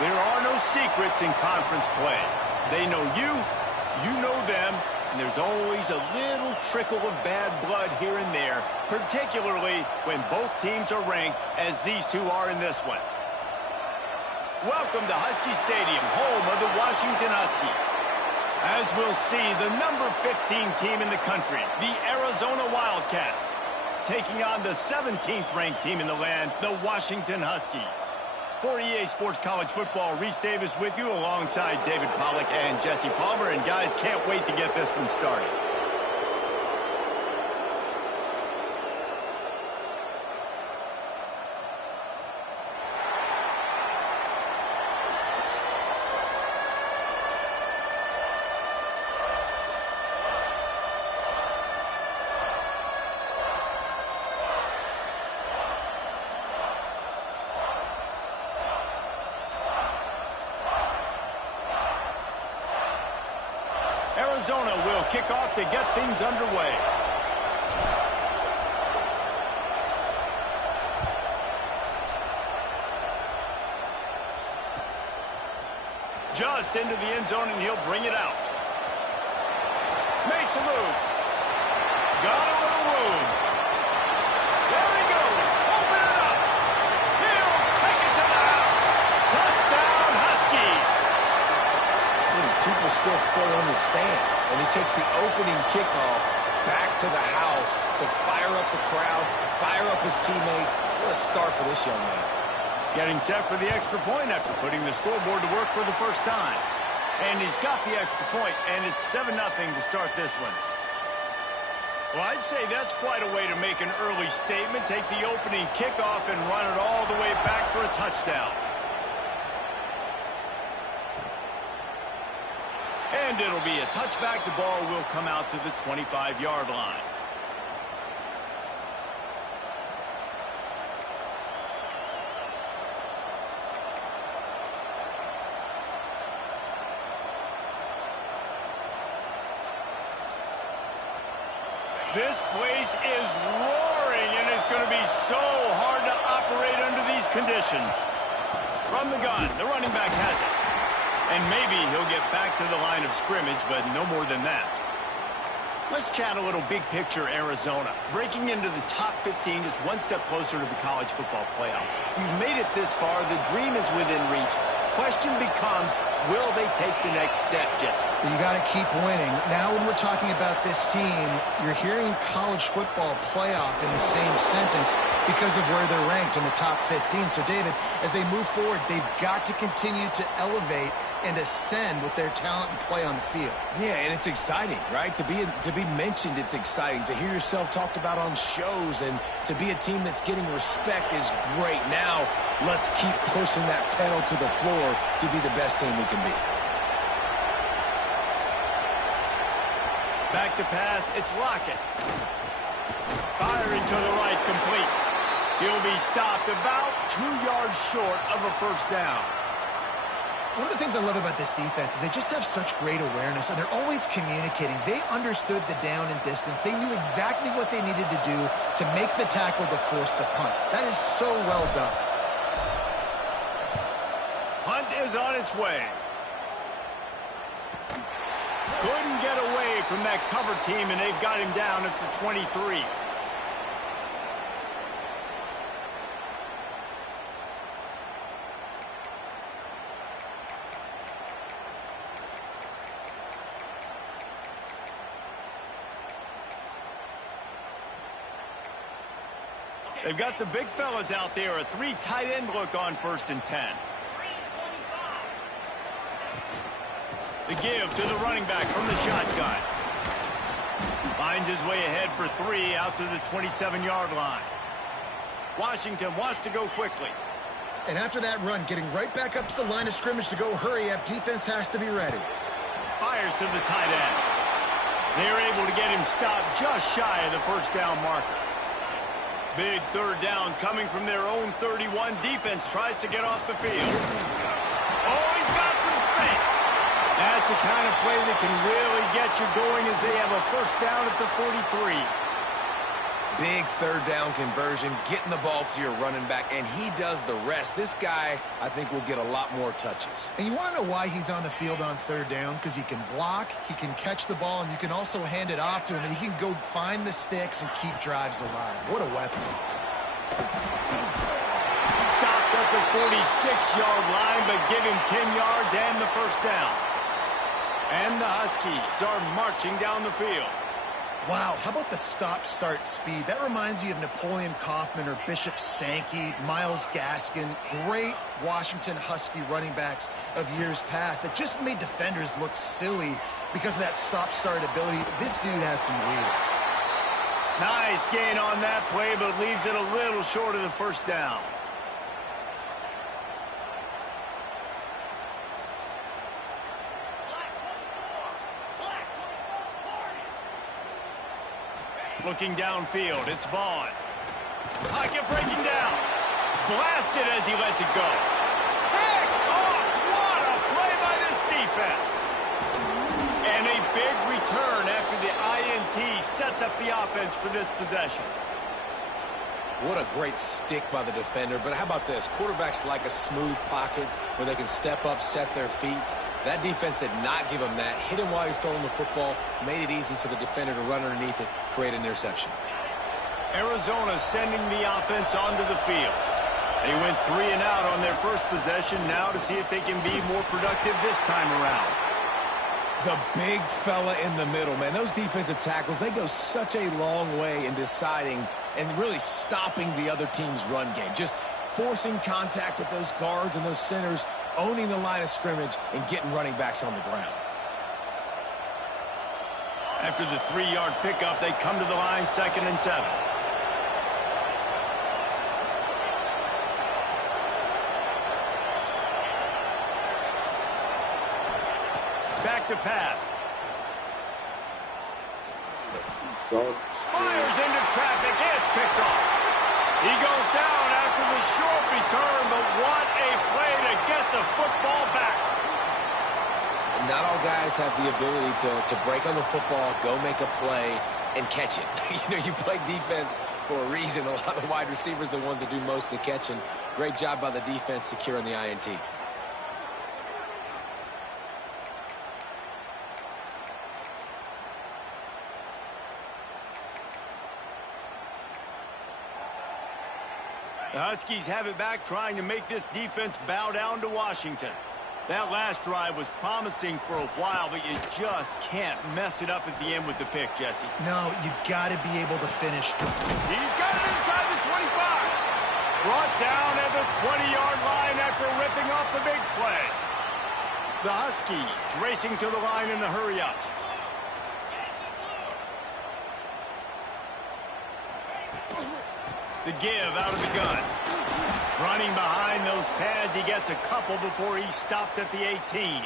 There are no secrets in conference play. They know you, you know them, and there's always a little trickle of bad blood here and there, particularly when both teams are ranked as these two are in this one. Welcome to Husky Stadium, home of the Washington Huskies. As we'll see, the number 15 team in the country, the Arizona Wildcats, taking on the 17th ranked team in the land, the Washington Huskies. For EA Sports College Football, Reese Davis with you alongside David Pollack and Jesse Palmer. And guys, can't wait to get this one started. Zona will kick off to get things underway. Just into the end zone, and he'll bring it out. Makes a move. Got a little room. There he goes. Open it up. He'll take it to the house. Touchdown, Huskies. People still fill in the stands, and he takes the opening kickoff back to the house to fire up the crowd, fire up his teammates. What a start for this young man. Getting set for the extra point after putting the scoreboard to work for the first time. And he's got the extra point, and it's 7-0 to start this one. Well, I'd say that's quite a way to make an early statement. Take the opening kickoff and run it all the way back for a touchdown. And it'll be a touchback. The ball will come out to the 25-yard line. This place is roaring, and it's going to be so hard to operate under these conditions. From the gun, the running back has it. And maybe he'll get back to the line of scrimmage, but no more than that. Let's chat a little big picture Arizona. Breaking into the top 15 is one step closer to the college football playoff. You've made it this far. The dream is within reach. Question becomes, will they take the next step, Jesse? You got to keep winning. Now when we're talking about this team, you're hearing college football playoff in the same sentence because of where they're ranked in the top 15. So, David, as they move forward, they've got to continue to elevate and ascend with their talent and play on the field. Yeah, and it's exciting, right? To be mentioned, it's exciting. To hear yourself talked about on shows and to be a team that's getting respect is great. Now, let's keep pushing that pedal to the floor to be the best team we can be. Back to pass, it's Lockett. Firing to the right, complete. He'll be stopped about 2 yards short of a first down. One of the things I love about this defense is they just have such great awareness, and they're always communicating. They understood the down and distance. They knew exactly what they needed to do to make the tackle to force the punt. That is so well done. Punt is on its way. Couldn't get away from that cover team, and they've got him down at the 23. They've got the big fellas out there. A 3 tight end look on 1st and 10. The give to the running back from the shotgun. Finds his way ahead for 3 out to the 27-yard line. Washington wants to go quickly. And after that run, getting right back up to the line of scrimmage to go hurry up, defense has to be ready. Fires to the tight end. They're able to get him stopped just shy of the first down marker. Big 3rd down coming from their own 31. Defense tries to get off the field. Oh, he's got some space. That's the kind of play that can really get you going as they have a first down at the 43. Big third down conversion, getting the ball to your running back, and he does the rest. This guy, I think, will get a lot more touches. And you want to know why he's on the field on third down? Because he can block, he can catch the ball, and you can also hand it off to him, and he can go find the sticks and keep drives alive. What a weapon. Stopped at the 46-yard line, but give him 10 yards and the first down. And the Huskies are marching down the field. Wow, how about the stop-start speed? That reminds you of Napoleon Kaufman or Bishop Sankey, Myles Gaskin, great Washington Husky running backs of years past that just made defenders look silly because of that stop-start ability. This dude has some wheels. Nice gain on that play, but leaves it a little short of the first down. Looking downfield, it's Vaughn. Pocket breaking down. Blasted as he lets it go. Pick off! What a play by this defense. And a big return after the INT sets up the offense for this possession. What a great stick by the defender. But how about this? Quarterbacks like a smooth pocket where they can step up, set their feet. That defense did not give him that. Hit him while he's throwing the football. Made it easy for the defender to run underneath it, create an interception. Arizona sending the offense onto the field. They went 3 and out on their first possession. Now to see if they can be more productive this time around. The big fella in the middle, man. Those defensive tackles, they go such a long way in deciding and really stopping the other team's run game. Just forcing contact with those guards and those centers, owning the line of scrimmage, and getting running backs on the ground. After the 3-yard pickup, they come to the line, 2nd and 7. Back to pass. Fires into traffic. It's picked off. He goes down after the short return, but what a play to get the football back. Not all guys have the ability to break on the football, go make a play, and catch it. You play defense for a reason. A lot of the wide receivers are the ones that do most of the catching. Great job by the defense securing the INT. The Huskies have it back, trying to make this defense bow down to Washington. That last drive was promising for a while, but you just can't mess it up at the end with the pick, Jesse. No, you got to be able to finish. He's got it inside the 25. Brought down at the 20-yard line after ripping off the big play. The Huskies racing to the line in the hurry-up. The give out of the gun. Running behind those pads, he gets a couple before he's stopped at the 18.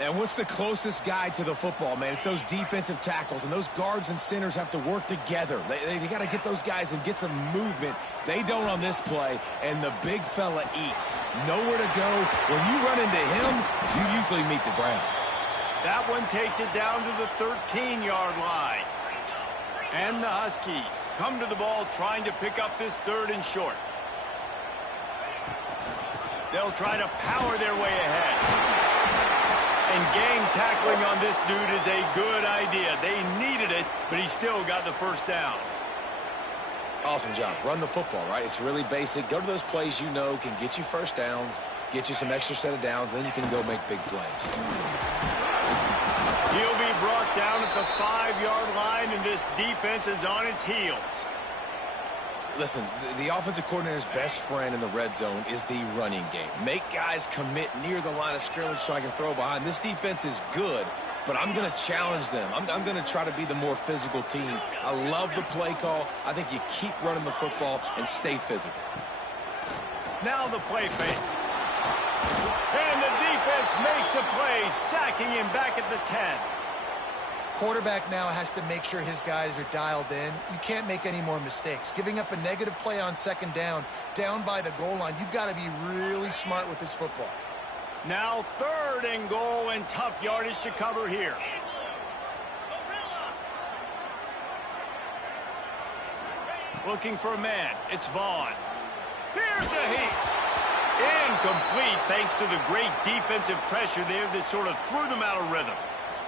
And what's the closest guy to the football, man? It's those defensive tackles, and those guards and centers have to work together. They got to get those guys and get some movement. They don't on this play, and the big fella eats. Nowhere to go. When you run into him, you usually meet the ground. That one takes it down to the 13-yard line. And the Huskies come to the ball trying to pick up this 3rd and short. They'll try to power their way ahead. And gang tackling on this dude is a good idea. They needed it, but he still got the first down. Awesome job. Run the football, right? It's really basic. Go to those plays you know can get you first downs, get you some extra set of downs, then you can go make big plays. He'll be brought down at the 5-yard line, and this defense is on its heels. Listen, the offensive coordinator's best friend in the red zone is the running game. Make guys commit near the line of scrimmage so I can throw behind. This defense is good, but I'm going to challenge them. I'm going to try to be the more physical team. I love the play call. I think you keep running the football and stay physical. Now the play fake. And the defense makes a play, sacking him back at the 10. Quarterback now has to make sure his guys are dialed in. You can't make any more mistakes. Giving up a negative play on 2nd down by the goal line, you've got to be really smart with this football. Now 3rd and goal, and tough yardage to cover here. Looking for a man. It's Vaughn. Here's a heat. Incomplete thanks to the great defensive pressure there that sort of threw them out of rhythm.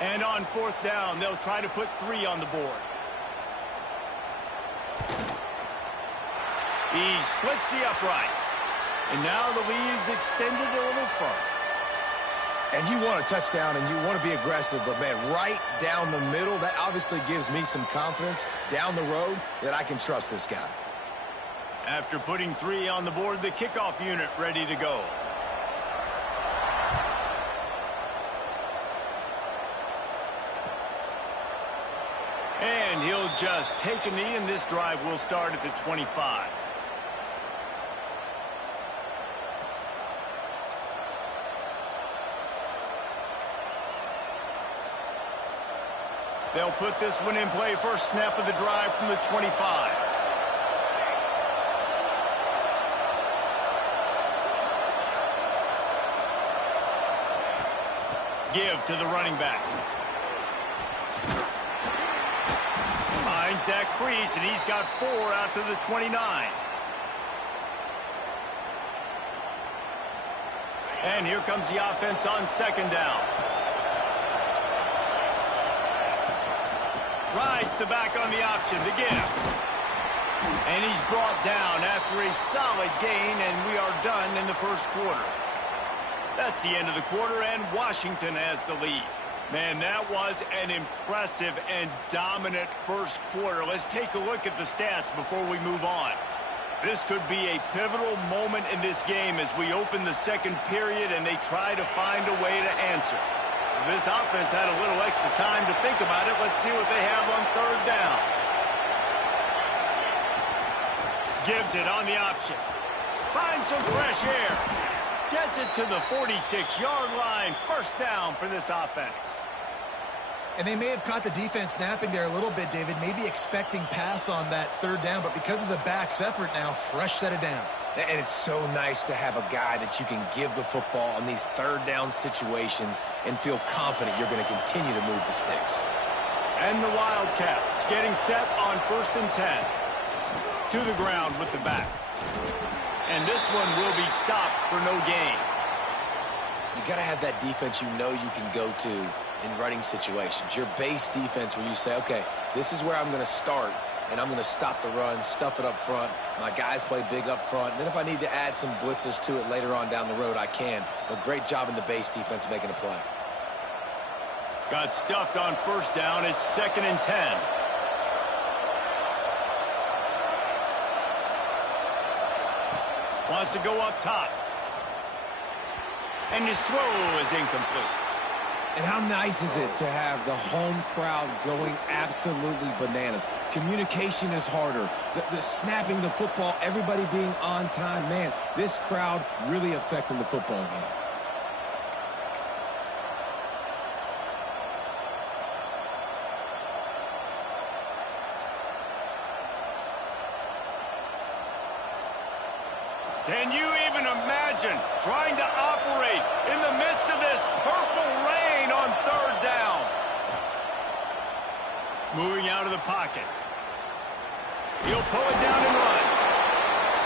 And on fourth down, they'll try to put 3 on the board. He splits the uprights. And now the lead is extended a little further. And you want a touchdown and you want to be aggressive, but, man, right down the middle, that obviously gives me some confidence down the road that I can trust this guy. After putting 3 on the board, the kickoff unit ready to go. And he'll just take a knee, and this drive will start at the 25. They'll put this one in play. First snap of the drive from the 25. Give to the running back. Finds that crease, and he's got 4 out to the 29. And here comes the offense on second down. Rides the back on the option to give. And he's brought down after a solid gain, and we are done in the first quarter. That's the end of the quarter, and Washington has the lead. Man, that was an impressive and dominant first quarter. Let's take a look at the stats before we move on. This could be a pivotal moment in this game as we open the second period and they try to find a way to answer. This offense had a little extra time to think about it. Let's see what they have on third down. Gives it on the option. Finds some fresh air. Gets it to the 46-yard line. First down for this offense. And they may have caught the defense napping there a little bit, David, maybe expecting pass on that third down, but because of the back's effort now, fresh set of downs. And it's so nice to have a guy that you can give the football on these third down situations and feel confident you're going to continue to move the sticks. And the Wildcats getting set on 1st and 10. To the ground with the back. And this one will be stopped for no gain. You got to have that defense you know you can go to in running situations. Your base defense where you say, okay, this is where I'm going to start, and I'm going to stop the run, stuff it up front. My guys play big up front. And then if I need to add some blitzes to it later on down the road, I can. But great job in the base defense making a play. Got stuffed on first down. It's 2nd and 10. Wants to go up top. And his throw is incomplete. And how nice is it to have the home crowd going absolutely bananas? Communication is harder. The snapping the football, everybody being on time. Man, this crowd really affecting the football game. Can you even imagine trying to operate in the midst of this purple rain on third down? Moving out of the pocket. He'll pull it down and run.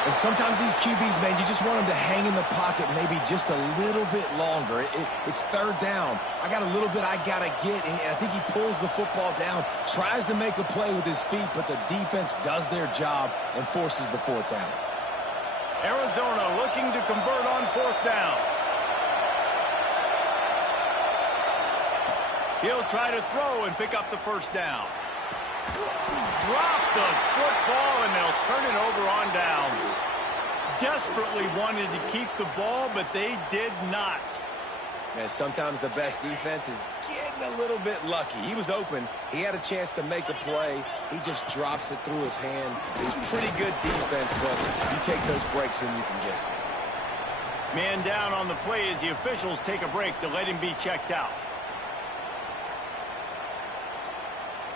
And sometimes these QBs, man, you just want them to hang in the pocket maybe just a little bit longer. It's third down. I got a little bit I got to get, and I think he pulls the football down, tries to make a play with his feet, but the defense does their job and forces the fourth down. Arizona looking to convert on fourth down. He'll try to throw and pick up the first down. Drop the football, and they'll turn it over on downs. Desperately wanted to keep the ball, but they did not. Man, sometimes the best defense is getting a little bit lucky. He was open. He had a chance to make a play. He just drops it through his hand. It was pretty good defense, but you take those breaks when you can get it. Man down on the play as the officials take a break to let him be checked out.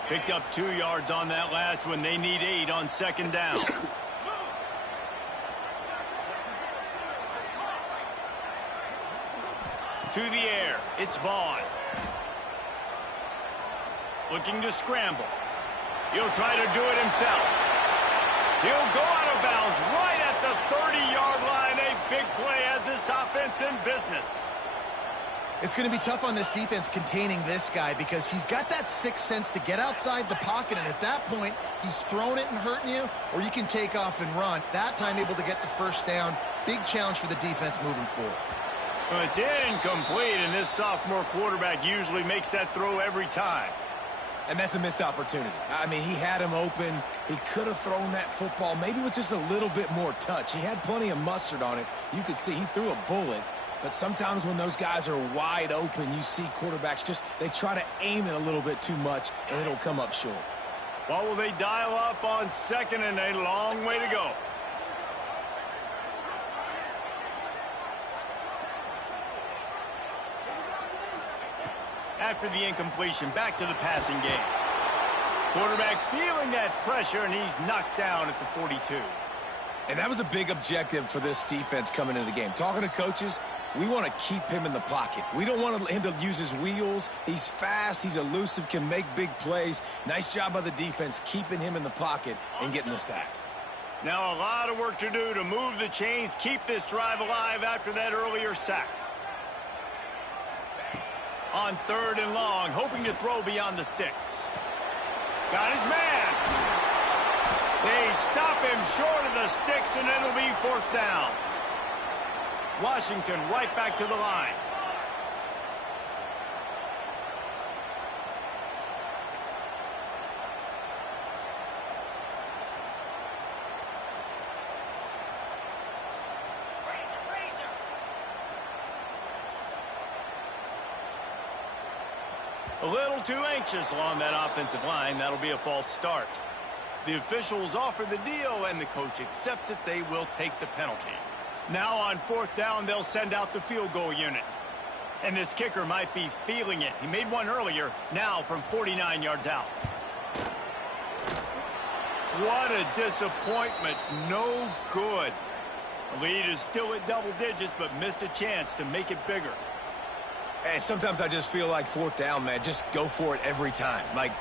Picked up 2 yards on that last one. They need 8 on second down. To the air, it's Vaughn. Looking to scramble. He'll try to do it himself. He'll go out of bounds right at the 30-yard line. A big play has this offense in business. It's going to be tough on this defense containing this guy because he's got that sixth sense to get outside the pocket, and at that point, he's throwing it and hurting you, or you can take off and run. That time able to get the first down. Big challenge for the defense moving forward. Well, it's incomplete, and this sophomore quarterback usually makes that throw every time. And that's a missed opportunity. I mean, he had him open. He could have thrown that football maybe with just a little bit more touch. He had plenty of mustard on it. You could see he threw a bullet. But sometimes when those guys are wide open, you see quarterbacks they try to aim it a little bit too much, and it'll come up short. What will they dial up on second and a long way to go? After the incompletion, back to the passing game. Quarterback feeling that pressure, and he's knocked down at the 42. And that was a big objective for this defense coming into the game. Talking to coaches, we want to keep him in the pocket. We don't want him to use his wheels. He's fast. He's elusive, can make big plays. Nice job by the defense keeping him in the pocket and getting the sack. Now a lot of work to do to move the chains, keep this drive alive after that earlier sack. On third and long, hoping to throw beyond the sticks. Got his man. They stop him short of the sticks, and it'll be fourth down. Washington right back to the line. A little too anxious along that offensive line. That'll be a false start. The officials offer the deal, and the coach accepts it. They will take the penalty. Now on fourth down, they'll send out the field goal unit. And this kicker might be feeling it. He made one earlier, now from 49 yards out. What a disappointment. No good. The lead is still at double digits, but missed a chance to make it bigger. And sometimes I just feel like fourth down, man, just go for it every time. Like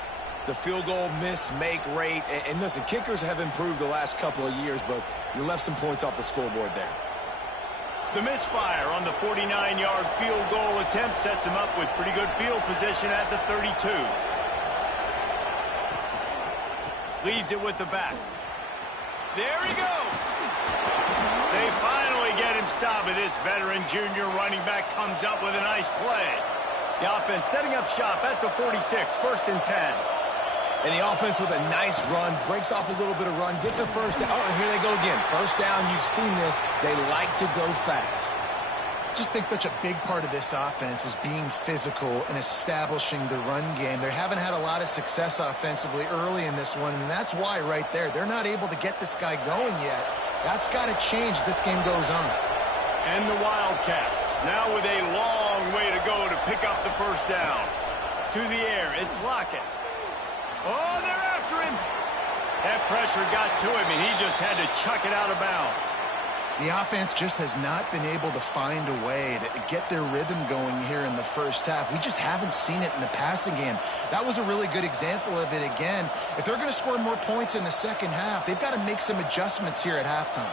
the field goal miss-make rate. And listen, kickers have improved the last couple of years, but you left some points off the scoreboard there. The misfire on the 49-yard field goal attempt sets him up with pretty good field position at the 32. Leaves it with the back. There he goes. They finally get him stopped, and this veteran junior running back comes up with a nice play. The offense setting up shop at the 46, first and 10. And the offense with a nice run, breaks off a little bit of run, gets a first down. Oh, here they go again. First down, you've seen this. They like to go fast. Just think such a big part of this offense is being physical and establishing the run game. They haven't had a lot of success offensively early in this one, and that's why right there. They're not able to get this guy going yet. That's got to change as this game goes on. And the Wildcats, now with a long way to go to pick up the first down. To the air, it's Lockett. Oh, they're after him. That pressure got to him, and he just had to chuck it out of bounds. The offense just has not been able to find a way to get their rhythm going here in the first half. We just haven't seen it in the passing game. That was a really good example of it again. If they're going to score more points in the second half, they've got to make some adjustments here at halftime.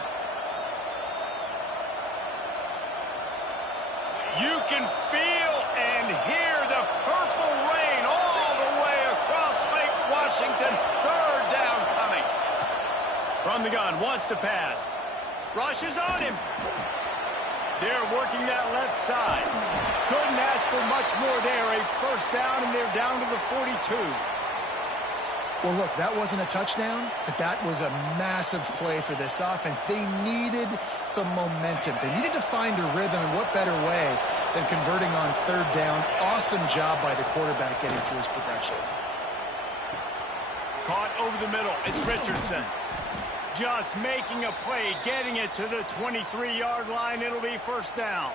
You can feel and hear the purple rain all the way across Lake Washington. Third down coming. From the gun, wants to pass. Rushes on him. They're working that left side. Couldn't ask for much more there. A first down, and they're down to the 42. Well, look, that wasn't a touchdown, but that was a massive play for this offense. They needed some momentum. They needed to find a rhythm, and what better way than converting on third down. Awesome job by the quarterback getting through his progression. Caught over the middle. It's Richardson. Just making a play, getting it to the 23-yard line. It'll be first down.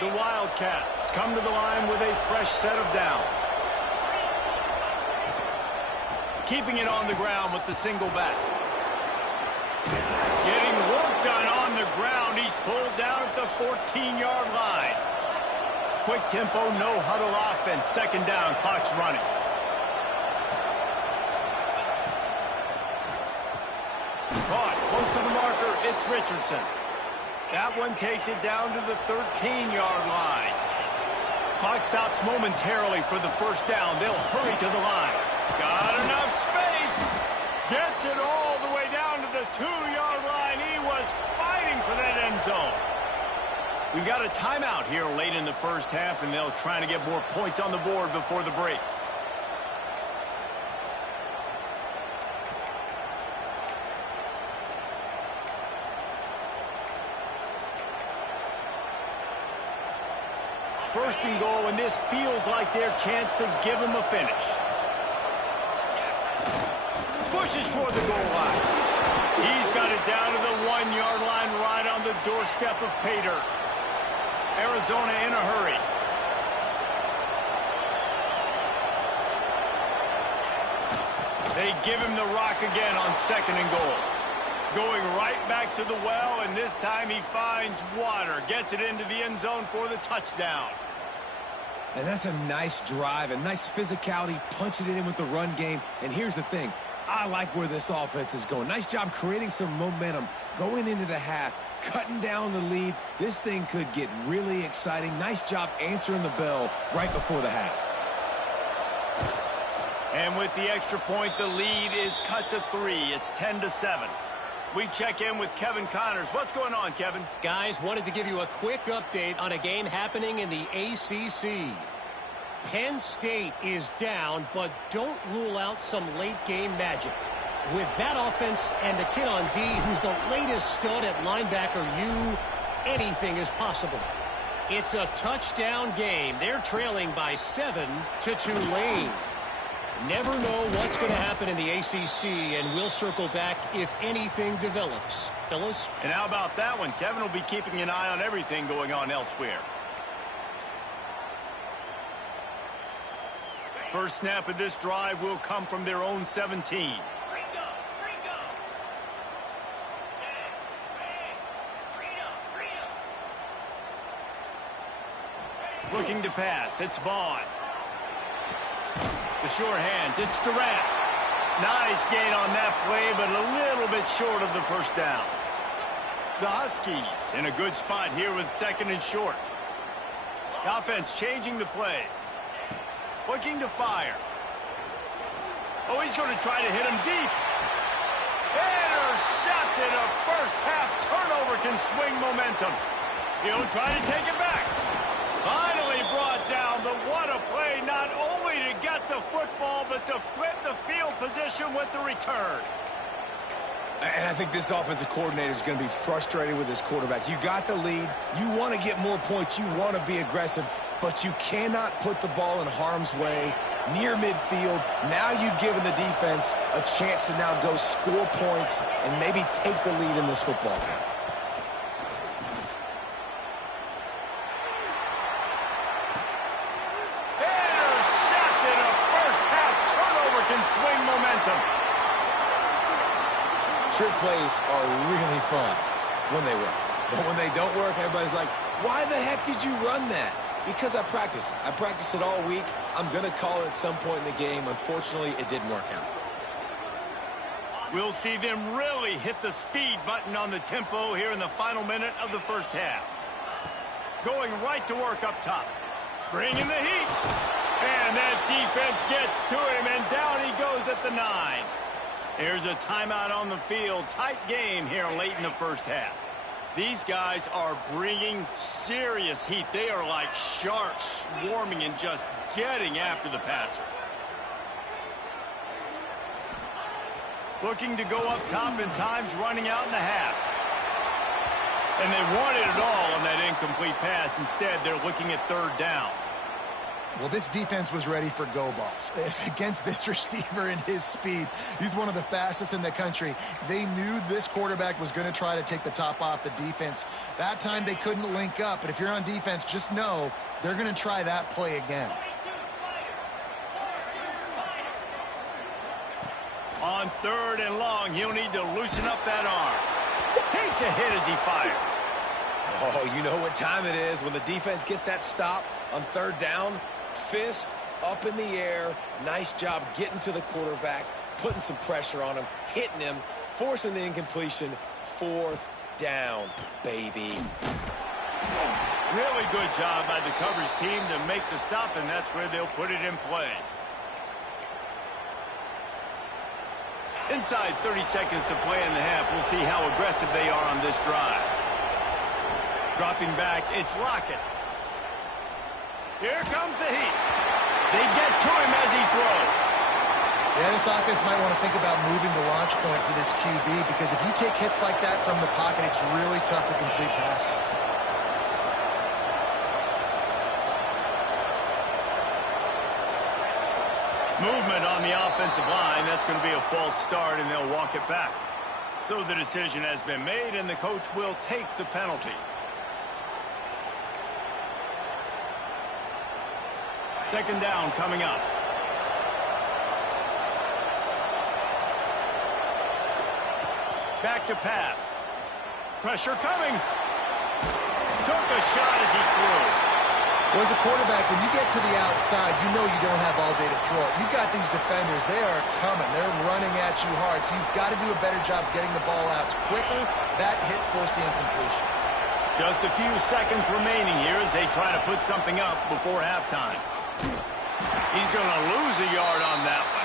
The Wildcats come to the line with a fresh set of downs. keeping it on the ground with the single back. Getting work done on the ground. He's pulled down at the 14-yard line. Quick tempo, no huddle offense. Second down, clock's running. Caught, close to the marker, it's Richardson. That one takes it down to the 13-yard line. Clock stops momentarily for the first down. They'll hurry to the line. Got enough space. Gets it all the way down to the 2-yard line. He was fighting for that end zone. We've got a timeout here late in the first half, and they'll try to get more points on the board before the break. First and goal, and this feels like their chance to give them a finish. Pushes for the goal line. He's got it down to the 1-yard line right on the doorstep of Pater. Arizona in a hurry. They give him the rock again on second and goal. Going right back to the well, and this time he finds water. Gets it into the end zone for the touchdown. And that's a nice drive, a nice physicality, punching it in with the run game. And here's the thing. I like where this offense is going. Nice job creating some momentum, going into the half, cutting down the lead. This thing could get really exciting. Nice job answering the bell right before the half. And with the extra point, the lead is cut to 3. It's 10-7. We check in with Kevin Connors. What's going on, Kevin? Guys, wanted to give you a quick update on a game happening in the ACC. Penn State is down, but don't rule out some late-game magic. With that offense and the kid on D, who's the latest stud at linebacker U, anything is possible. It's a touchdown game. They're trailing by 7 to Tulane. Never know what's going to happen in the ACC, and we'll circle back if anything develops. Fellas? And how about that one? Kevin will be keeping an eye on everything going on elsewhere. First snap of this drive will come from their own 17. Looking to pass. It's Vaughn. The sure hands. It's Durant. Nice gain on that play, but a little bit short of the first down. The Huskies in a good spot here with second and short. The offense changing the play. Looking to fire. Oh, he's going to try to hit him deep. Intercepted. A first half turnover can swing momentum. He'll try to take it back. Finally brought down, but what a play, not only to get the football, but to flip the field position with the return. And I think this offensive coordinator is going to be frustrated with his quarterback. You got the lead. You want to get more points. You want to be aggressive, but you cannot put the ball in harm's way near midfield. Now you've given the defense a chance to now go score points and maybe take the lead in this football game. Intercepted. A first half turnover can swing momentum. Trick plays are really fun when they work. But when they don't work, everybody's like, why the heck did you run that? Because I practiced it. I practiced it all week. I'm going to call it at some point in the game. Unfortunately, it didn't work out. We'll see them really hit the speed button on the tempo here in the final minute of the first half. Going right to work up top. Bringing the heat. And that defense gets to him, and down he goes at the 9. There's a timeout on the field. Tight game here late in the first half. These guys are bringing serious heat. They are like sharks swarming and just getting after the passer. Looking to go up top, and time's running out in the half. And they wanted it all on that incomplete pass. Instead, they're looking at third down. Well, this defense was ready for go balls. Against this receiver and his speed, he's one of the fastest in the country. They knew this quarterback was going to try to take the top off the defense. That time they couldn't link up, but if you're on defense, just know they're going to try that play again. On 3rd and long, he'll need to loosen up that arm. Takes a hit as he fires. Oh, you know what time it is when the defense gets that stop on 3rd down. Fist up in the air. Nice job getting to the quarterback, putting some pressure on him, hitting him, forcing the incompletion. 4th down, baby. Really good job by the coverage team to make the stop, and that's where they'll put it in play. Inside 30 seconds to play in the half. We'll see how aggressive they are on this drive. Dropping back, it's Lockett. Here comes the heat. They get to him as he throws. Yeah, this offense might want to think about moving the launch point for this QB, because if you take hits like that from the pocket, it's really tough to complete passes. Movement on the offensive line. That's going to be a false start, and they'll walk it back. So the decision has been made, and the coach will take the penalty. Second down coming up. Back to pass. Pressure coming. Took a shot as he threw. Well, as a quarterback, when you get to the outside, you know you don't have all day to throw it. You've got these defenders. They are coming. They're running at you hard. So you've got to do a better job getting the ball out quicker. That hit forced the incompletion. Just a few seconds remaining here as they try to put something up before halftime. He's going to lose a yard on that one.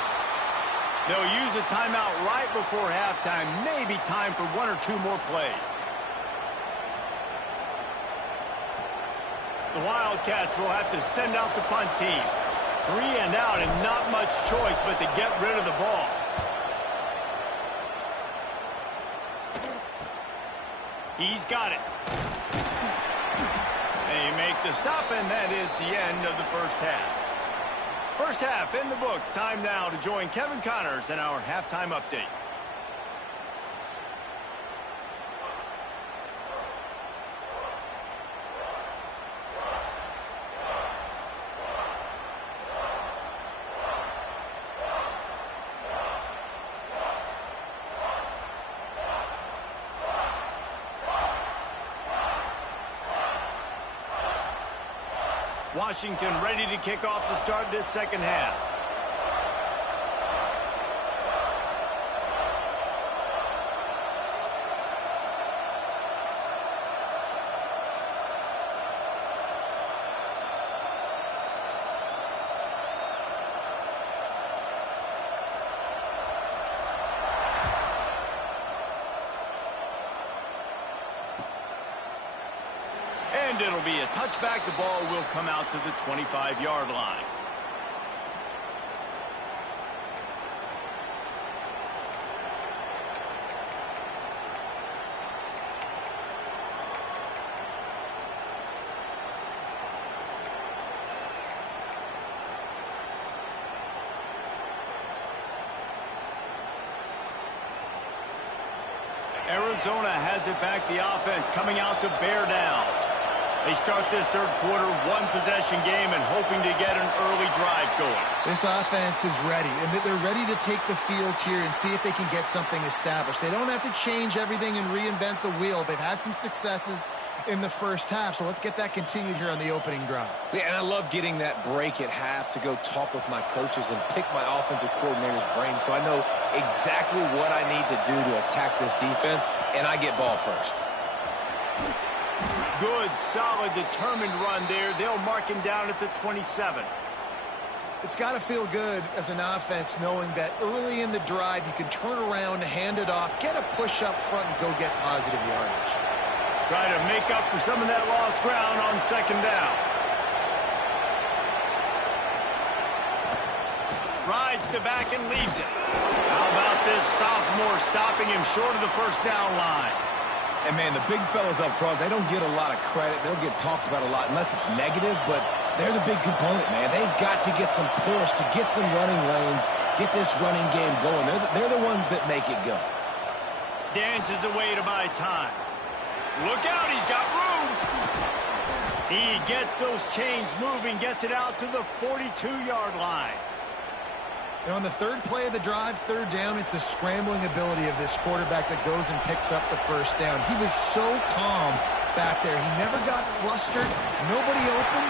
They'll use a timeout right before halftime. Maybe time for 1 or 2 more plays. The Wildcats will have to send out the punt team. 3 and out, and not much choice but to get rid of the ball. He's got it. They make the stop, and that is the end of the first half. First half in the books. Time now to join Kevin Connors in our halftime update. Washington ready to kick off to start this second half. And it'll be a touchback. The ball will come out to the 25-yard line. Arizona has it back. The offense coming out to bear down. They start this third quarter, 1-possession game, and hoping to get an early drive going. This offense is ready, and they're ready to take the field here and see if they can get something established. They don't have to change everything and reinvent the wheel. They've had some successes in the first half, so let's get that continued here on the opening drive. Yeah, and I love getting that break at half to go talk with my coaches and pick my offensive coordinator's brain so I know exactly what I need to do to attack this defense, and I get ball first. Good, solid, determined run there. They'll mark him down at the 27. It's got to feel good as an offense knowing that early in the drive you can turn around, hand it off, get a push up front, and go get positive yardage. Try to make up for some of that lost ground on second down. Rides the back and leaves it. How about this sophomore stopping him short of the first down line? And, man, the big fellas up front, they don't get a lot of credit. They'll get talked about a lot unless it's negative, but they're the big component, man. They've got to get some push, to get some running lanes, get this running game going. They're the ones that make it go. Dances away to buy time. Look out, he's got room. He gets those chains moving, gets it out to the 42-yard line. And on the third play of the drive, third down, it's the scrambling ability of this quarterback that goes and picks up the first down. He was so calm back there. He never got flustered. Nobody open,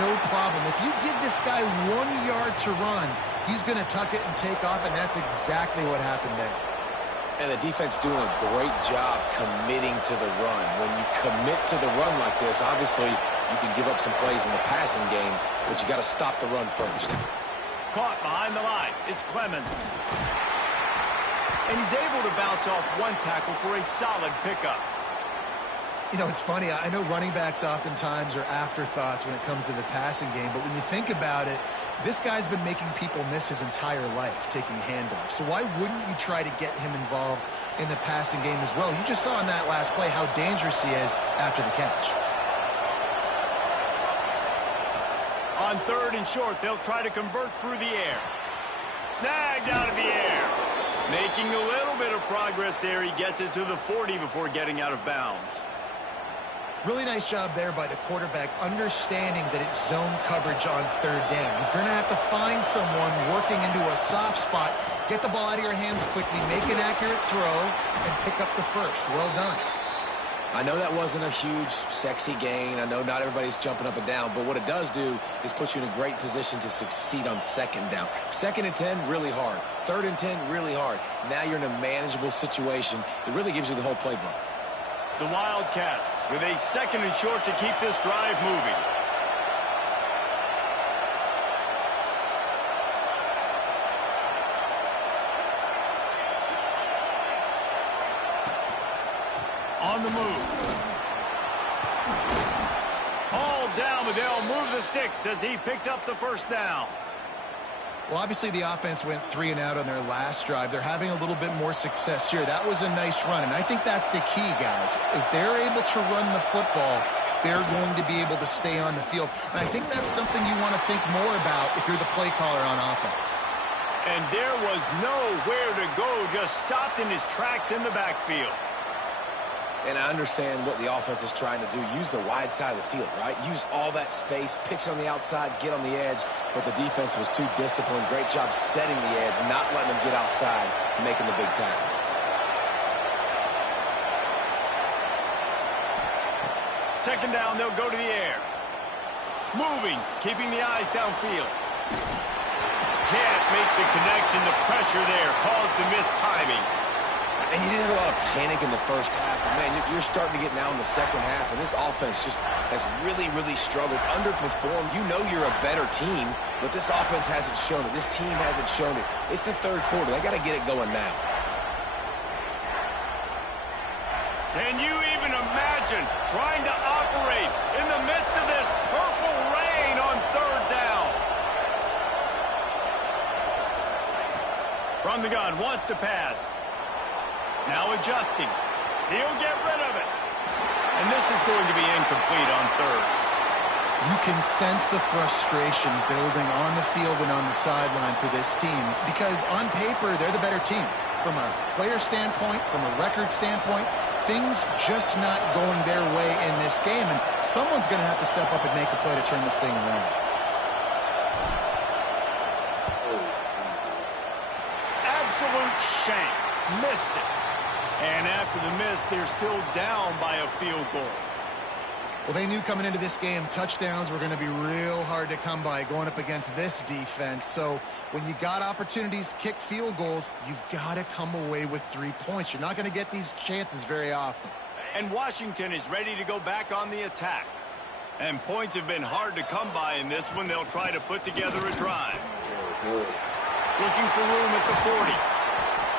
no problem. If you give this guy 1 yard to run, he's going to tuck it and take off, and that's exactly what happened there. And the defense doing a great job committing to the run. When you commit to the run like this, obviously you can give up some plays in the passing game, but you got to stop the run first. Caught behind the line. It's Clemens. And he's able to bounce off one tackle for a solid pickup. You know, it's funny. I know running backs oftentimes are afterthoughts when it comes to the passing game, but when you think about it, this guy's been making people miss his entire life taking handoffs. So why wouldn't you try to get him involved in the passing game as well? You just saw in that last play how dangerous he is after the catch. On third and short, they'll try to convert through the air. Snagged out of the air. Making a little bit of progress there. He gets it to the 40 before getting out of bounds. Really nice job there by the quarterback, understanding that it's zone coverage on third down. You're going to have to find someone working into a soft spot, get the ball out of your hands quickly, make an accurate throw, and pick up the first. Well done. I know that wasn't a huge, sexy gain. I know not everybody's jumping up and down, but what it does do is put you in a great position to succeed on second down. Second and 10, really hard. Third and 10, really hard. Now you're in a manageable situation. It really gives you the whole playbook. The Wildcats with a second and short to keep this drive moving. On the move. Hauled down, but they'll move the sticks as he picks up the first down. Well, obviously the offense went 3 and out on their last drive. They're having a little bit more success here. That was a nice run, and I think that's the key, guys. If they're able to run the football, they're going to be able to stay on the field. And I think that's something you want to think more about if you're the play caller on offense. And there was nowhere to go, just stopped in his tracks in the backfield. And I understand what the offense is trying to do. Use the wide side of the field, right? Use all that space, pitch on the outside, get on the edge. But the defense was too disciplined. Great job setting the edge, not letting them get outside, making the big tackle. Second down, they'll go to the air. Moving, keeping the eyes downfield. Can't make the connection. The pressure there caused the missed timing. And you didn't have a lot of panic in the first half. But man, you're starting to get now in the second half, and this offense just has really, really struggled, underperformed. You know you're a better team, but this offense hasn't shown it. This team hasn't shown it. It's the third quarter. They got to get it going now. Can you even imagine trying to operate in the midst of this purple rain on third down? From the gun, wants to pass. Now adjusting. He'll get rid of it. And this is going to be incomplete on third. You can sense the frustration building on the field and on the sideline for this team because on paper, they're the better team. From a player standpoint, from a record standpoint, things just not going their way in this game. And someone's going to have to step up and make a play to turn this thing around. Absolute shank. Missed it. And after the miss, they're still down by a field goal. Well, they knew coming into this game, touchdowns were going to be real hard to come by going up against this defense. So when you got opportunities to kick field goals, you've got to come away with 3 points. You're not going to get these chances very often. And Washington is ready to go back on the attack. And points have been hard to come by in this one. They'll try to put together a drive. Looking for room at the 40.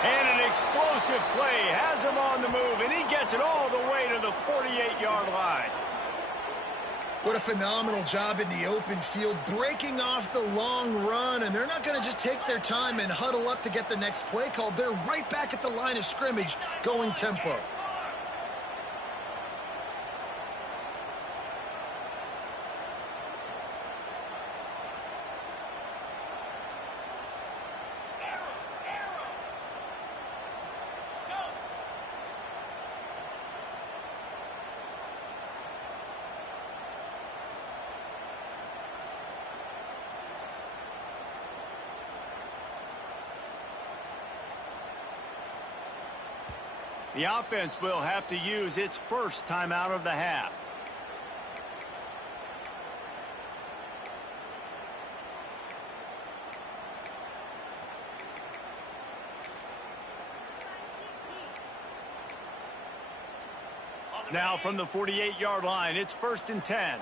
And an explosive play has him on the move, and he gets it all the way to the 48-yard line. What a phenomenal job in the open field, breaking off the long run, and they're not going to just take their time and huddle up to get the next play called. They're right back at the line of scrimmage, going tempo. The offense will have to use its first timeout of the half. Now from the 48-yard line, it's 1st and 10.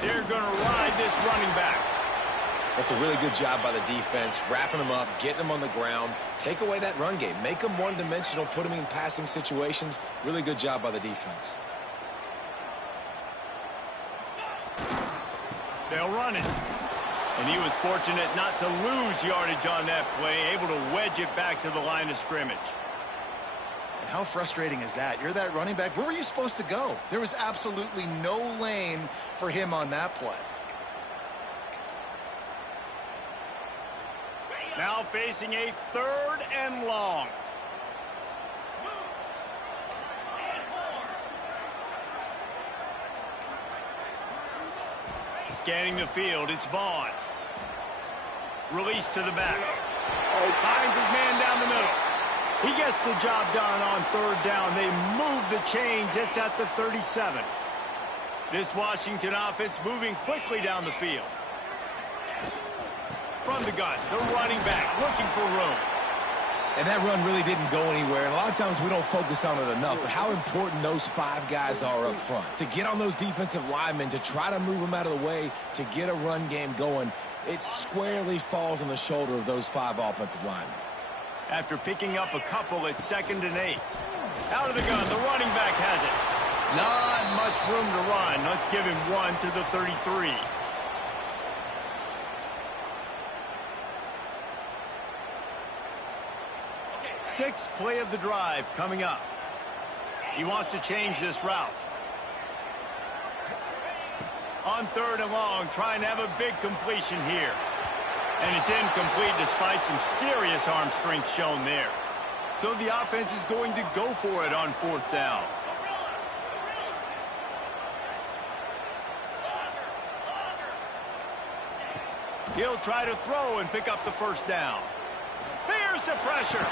They're going to ride this running back. That's a really good job by the defense, wrapping them up, getting them on the ground. Take away that run game. Make them one-dimensional, put them in passing situations. Really good job by the defense. They'll run it. And he was fortunate not to lose yardage on that play, able to wedge it back to the line of scrimmage. And how frustrating is that? You're that running back. Where were you supposed to go? There was absolutely no lane for him on that play. Now facing a 3rd and long. Scanning the field, it's Vaughn. Release to the back. Finds his man down the middle. He gets the job done on 3rd down. They move the chains. It's at the 37. This Washington offense moving quickly down the field. From the gun, the running back looking for room. And that run really didn't go anywhere. And a lot of times we don't focus on it enough. But how important those 5 guys are up front. To get on those defensive linemen, to try to move them out of the way, to get a run game going, it squarely falls on the shoulder of those 5 offensive linemen. After picking up a couple, it's 2nd and 8. Out of the gun, the running back has it. Not much room to run. Let's give him 1 to the 33. Sixth play of the drive coming up. He wants to change this route. On 3rd and long, trying to have a big completion here. And it's incomplete despite some serious arm strength shown there. So the offense is going to go for it on 4th down. He'll try to throw and pick up the 1st down. Here's the pressure.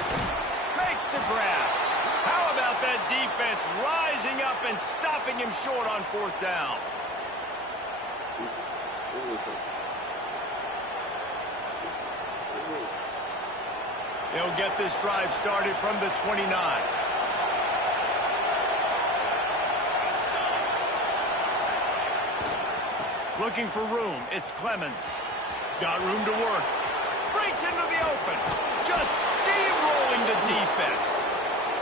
Makes the grab. How about that defense rising up and stopping him short on 4th down? They'll get this drive started from the 29. Looking for room. It's Clemens. Got room to work. Breaks into the open. Just steamrolling the defense.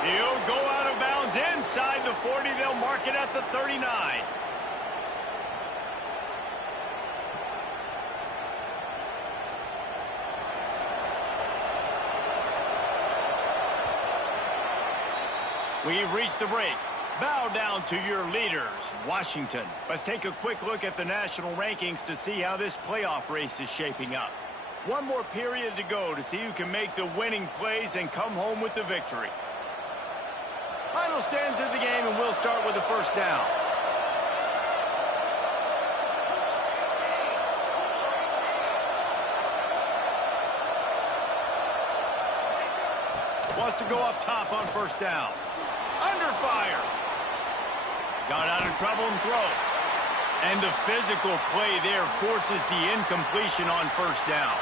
He'll go out of bounds inside the 40. They'll mark it at the 39. We've reached the break. Bow down to your leaders, Washington. Let's take a quick look at the national rankings to see how this playoff race is shaping up. One more period to go to see who can make the winning plays and come home with the victory. Final stands of the game, and we'll start with the 1st down. Wants to go up top on 1st down. Under fire. Got out of trouble and throws. And the physical play there forces the incompletion on 1st down.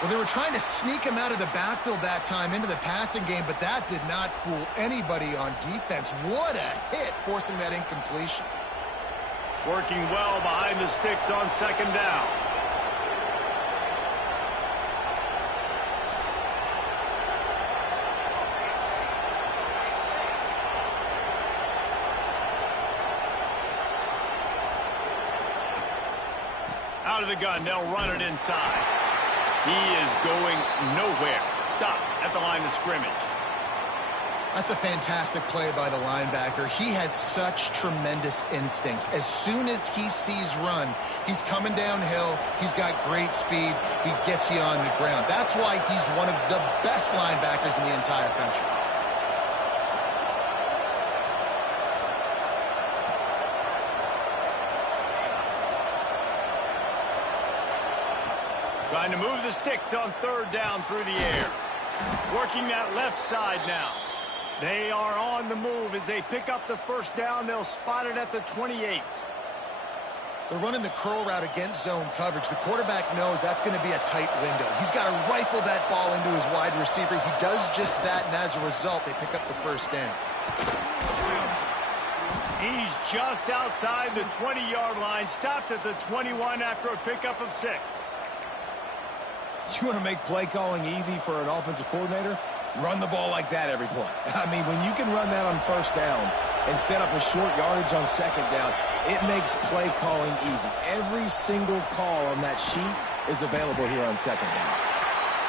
Well, they were trying to sneak him out of the backfield that time into the passing game, but that did not fool anybody on defense. What a hit, forcing that incompletion. Working well behind the sticks on 2nd down. Out of the gun, they'll run it inside. He is going nowhere. Stop at the line of scrimmage. That's a fantastic play by the linebacker. He has such tremendous instincts. As soon as he sees run, he's coming downhill. He's got great speed. He gets you on the ground. That's why he's one of the best linebackers in the entire country. Trying to move the sticks on 3rd down through the air. Working that left side now. They are on the move as they pick up the first down. They'll spot it at the 28. They're running the curl route against zone coverage. The quarterback knows that's going to be a tight window. He's got to rifle that ball into his wide receiver. He does just that, and as a result, they pick up the first down. He's just outside the 20-yard line, stopped at the 21 after a pickup of 6. You want to make play calling easy for an offensive coordinator? Run the ball like that every play. I mean, when you can run that on first down and set up a short yardage on second down, it makes play calling easy. Every single call on that sheet is available here on second down.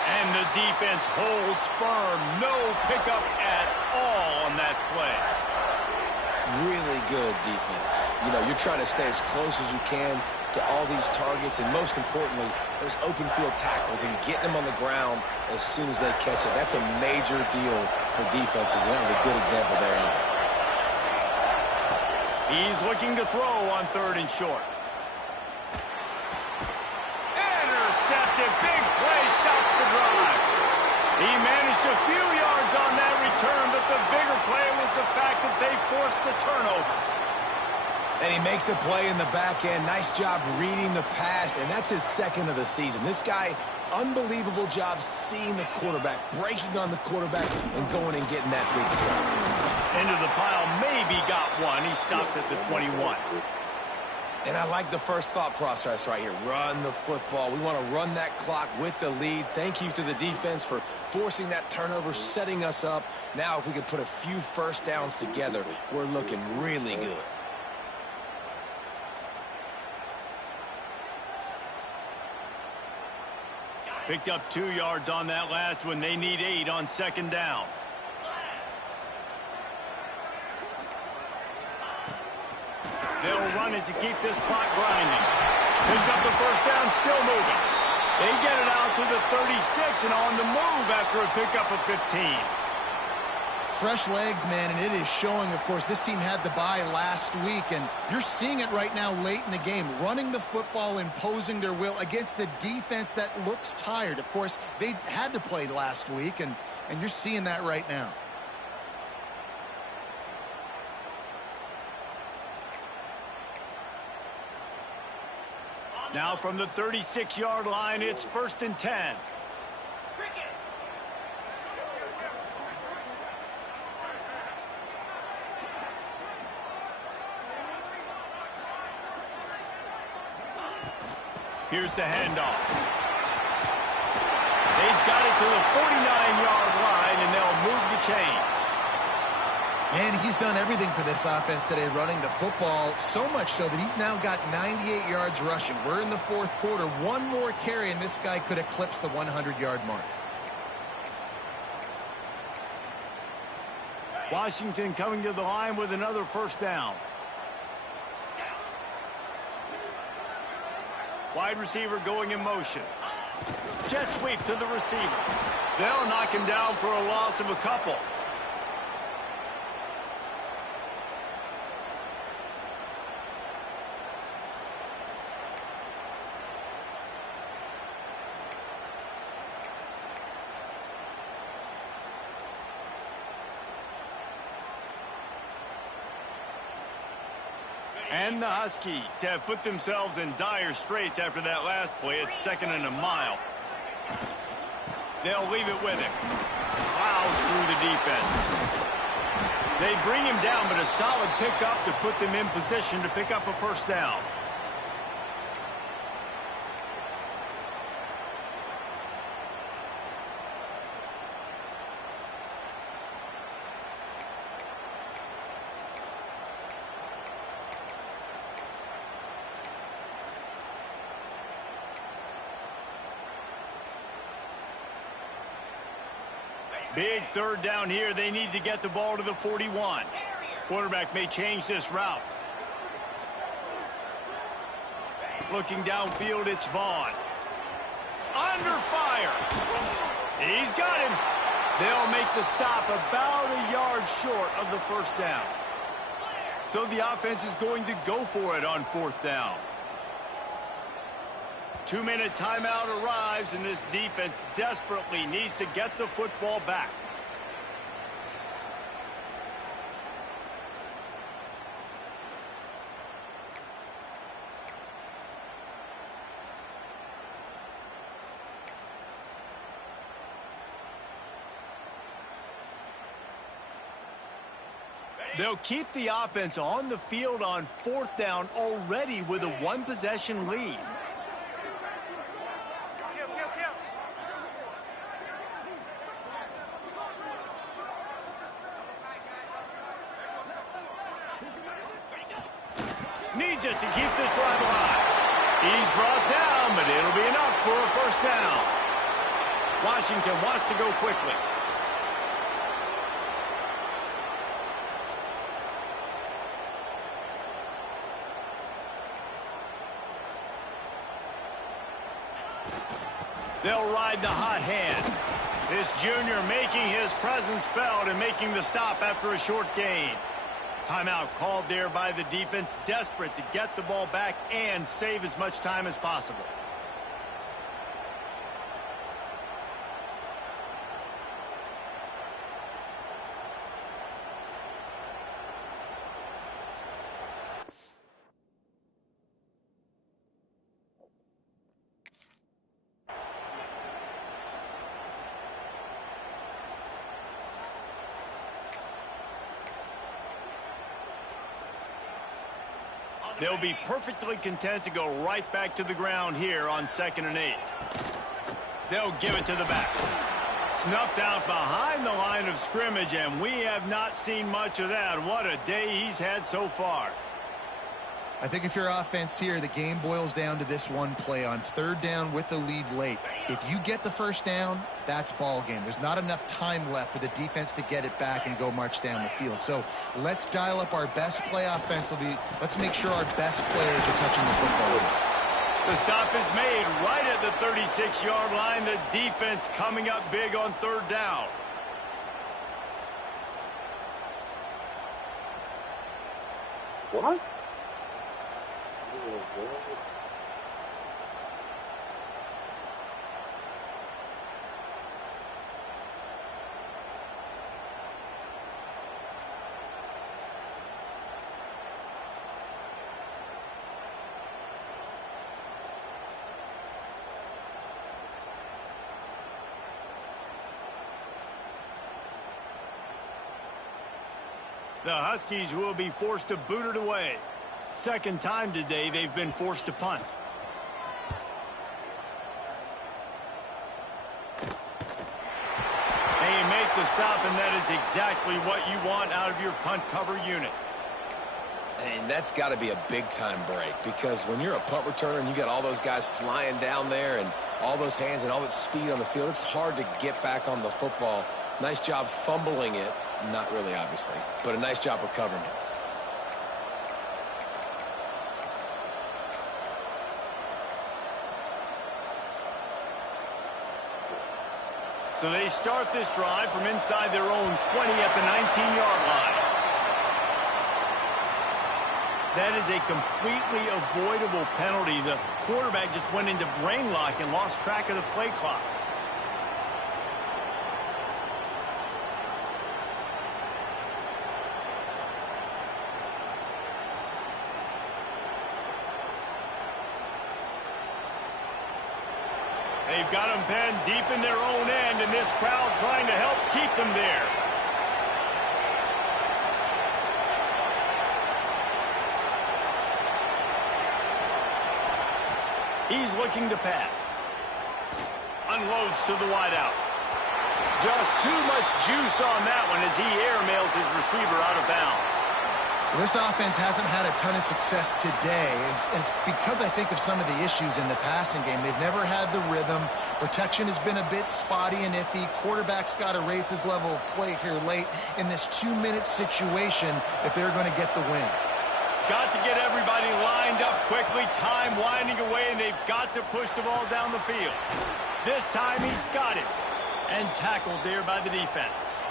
And the defense holds firm. No pickup at all on that play. Really good defense. You know, you're trying to stay as close as you can to all these targets, and most importantly, those open field tackles and getting them on the ground as soon as they catch it. That's a major deal for defenses, and that was a good example there of it. He's looking to throw on 3rd and short. Intercepted. Big play stops the drive. He managed a few yards on that return, but the bigger play was the fact that they forced the turnover. And he makes a play in the back end. Nice job reading the pass, and that's his 2nd of the season. This guy, unbelievable job seeing the quarterback, breaking on the quarterback, and going and getting that big play. Into the pile, maybe got one. He stopped at the 21. And I like the first thought process right here. Run the football. We want to run that clock with the lead. Thank you to the defense for forcing that turnover, setting us up. Now, if we could put a few first downs together, we're looking really good. Picked up 2 yards on that last one. They need 8 on second down. They'll run it to keep this clock grinding. Picks up the first down, still moving. They get it out to the 36 and on the move after a pickup of 15. Fresh legs, man, and it is showing, of course. This team had the bye last week, and you're seeing it right now late in the game. Running the football, imposing their will against the defense that looks tired. Of course, they had to play last week, and you're seeing that right now. Now from the 36-yard line, it's 1st and 10. Here's the handoff. They've got it to the 49-yard line, and they'll move the chains. And he's done everything for this offense today, running the football, so much so that he's now got 98 yards rushing. We're in the 4th quarter. One more carry, and this guy could eclipse the 100-yard mark. Washington coming to the line with another first down. Wide receiver going in motion. Jet sweep to the receiver. They'll knock him down for a loss of a couple. And the Huskies have put themselves in dire straits after that last play. It's 2nd and a mile. They'll leave it with him. Plows through the defense. They bring him down, but a solid pickup to put them in position to pick up a first down. Big 3rd down here. They need to get the ball to the 41. Quarterback may change this route. Looking downfield, it's Vaughn. Under fire. He's got him. They'll make the stop about a yard short of the first down. So the offense is going to go for it on 4th down. 2-minute timeout arrives, and this defense desperately needs to get the football back. They'll keep the offense on the field on 4th down already with a 1-possession lead. Needs it to keep this drive alive. He's brought down, but it'll be enough for a 1st down. Washington wants to go quickly. They'll ride the hot hand. This junior making his presence felt and making the stop after a short gain. Timeout called there by the defense, desperate to get the ball back and save as much time as possible. They'll be perfectly content to go right back to the ground here on 2nd and 8. They'll give it to the back. Snuffed out behind the line of scrimmage, and we have not seen much of that. What a day he's had so far. I think if you're offense here, the game boils down to this one play on 3rd down with the lead late. If you get the 1st down, that's ball game. There's not enough time left for the defense to get it back and go march down the field. So let's dial up our best play offensively. Let's make sure our best players are touching the football. The stop is made right at the 36-yard line. The defense coming up big on 3rd down. What? The Huskies will be forced to boot it away. 2nd time today they've been forced to punt. They make the stop, and that is exactly what you want out of your punt cover unit. And that's got to be a big-time break, because when you're a punt returner and you got all those guys flying down there and all those hands and all that speed on the field, it's hard to get back on the football. Nice job fumbling it. Not really, obviously, but a nice job recovering it. So they start this drive from inside their own 20 at the 19-yard line. That is a completely avoidable penalty. The quarterback just went into brain lock and lost track of the play clock. They've got them pinned deep in their own end, and this crowd trying to help keep them there. He's looking to pass. Unloads to the wideout. Just too much juice on that one as he airmails his receiver out of bounds. This offense hasn't had a ton of success today. It's because I think of some of the issues in the passing game. They've never had the rhythm. Protection has been a bit spotty and iffy. Quarterback's got to raise his level of play here late in this 2-minute situation if they're going to get the win. Got to get everybody lined up quickly. Time winding away, and they've got to push the ball down the field. This time he's got it. And tackled there by the defense.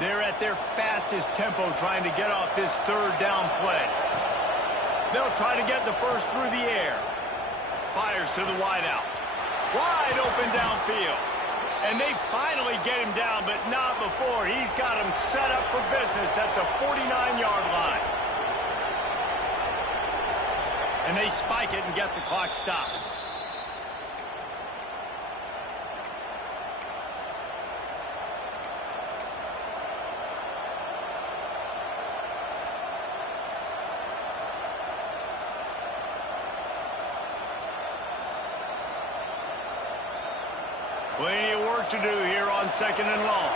They're at their fastest tempo trying to get off this 3rd down play. They'll try to get the first through the air. Fires to the wideout. Wide open downfield. And they finally get him down, but not before. He's got him set up for business at the 49-yard line. And they spike it and get the clock stopped. Plenty of work to do here on 2nd and long.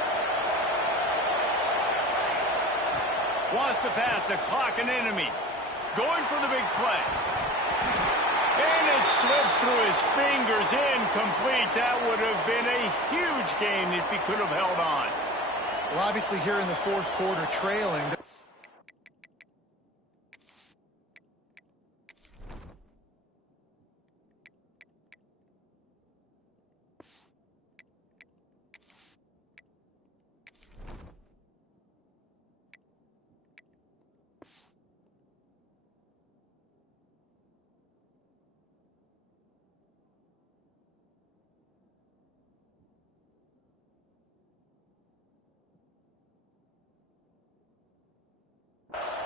Wants to pass the clock an enemy. Going for the big play. And it slips through his fingers, incomplete. That would have been a huge gain if he could have held on. Well, obviously here in the fourth quarter trailing.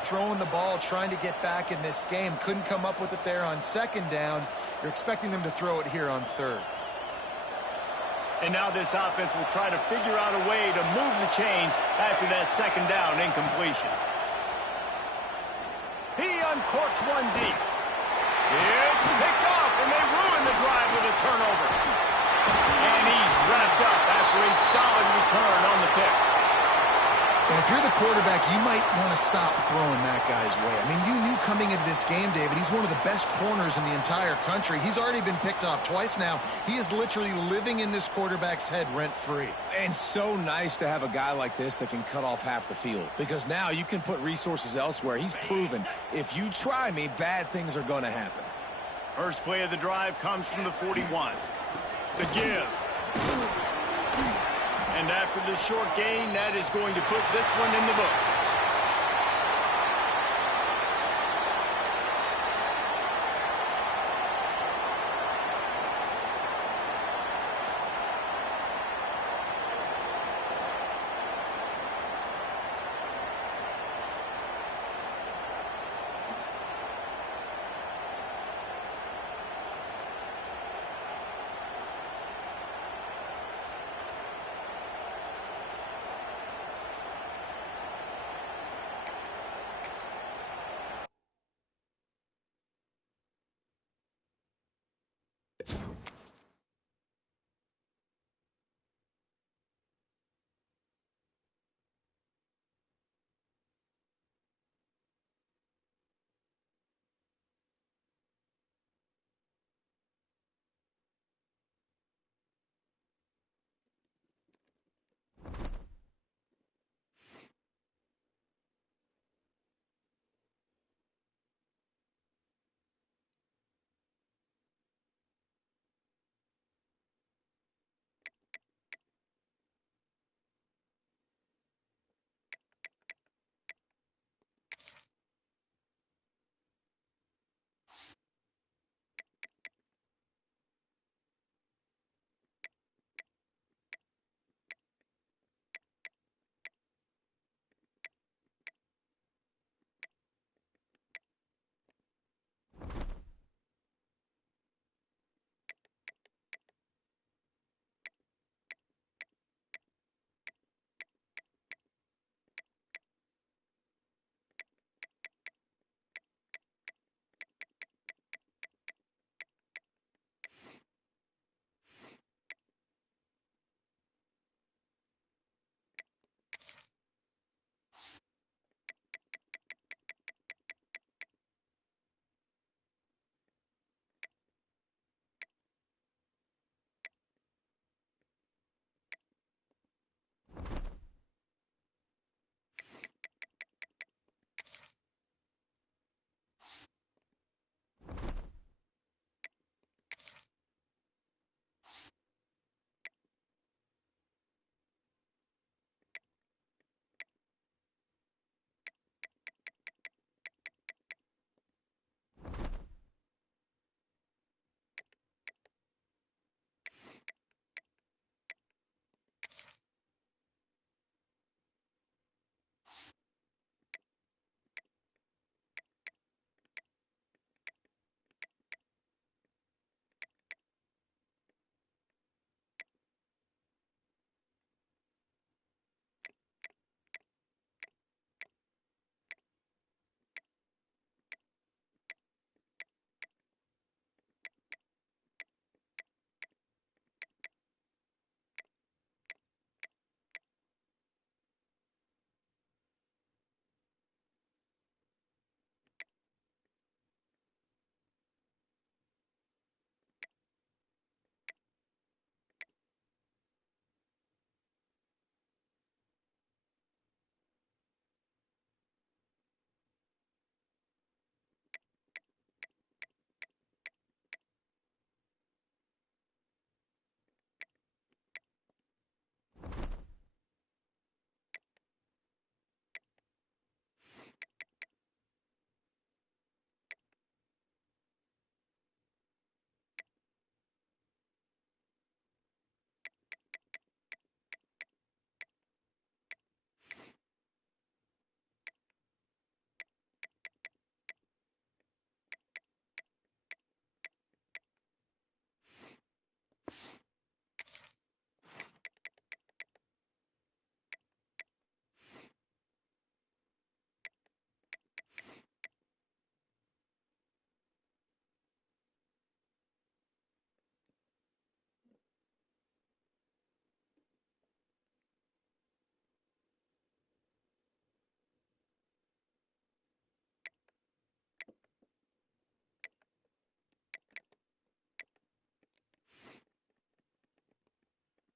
Throwing the ball, trying to get back in this game. Couldn't come up with it there on 2nd down. You're expecting them to throw it here on 3rd. And now this offense will try to figure out a way to move the chains after that 2nd down incompletion. He uncorks one deep. It's picked off, and they ruin the drive with a turnover. And he's wrapped up after a solid return on the pick. And if you're the quarterback, you might want to stop throwing that guy's way. I mean, you knew coming into this game, David, he's one of the best corners in the entire country. He's already been picked off twice now. He is literally living in this quarterback's head rent-free. And so nice to have a guy like this that can cut off half the field, because now you can put resources elsewhere. He's proven if you try me, bad things are going to happen. First play of the drive comes from the 41. The give. And after the short gain, that is going to put this one in the books.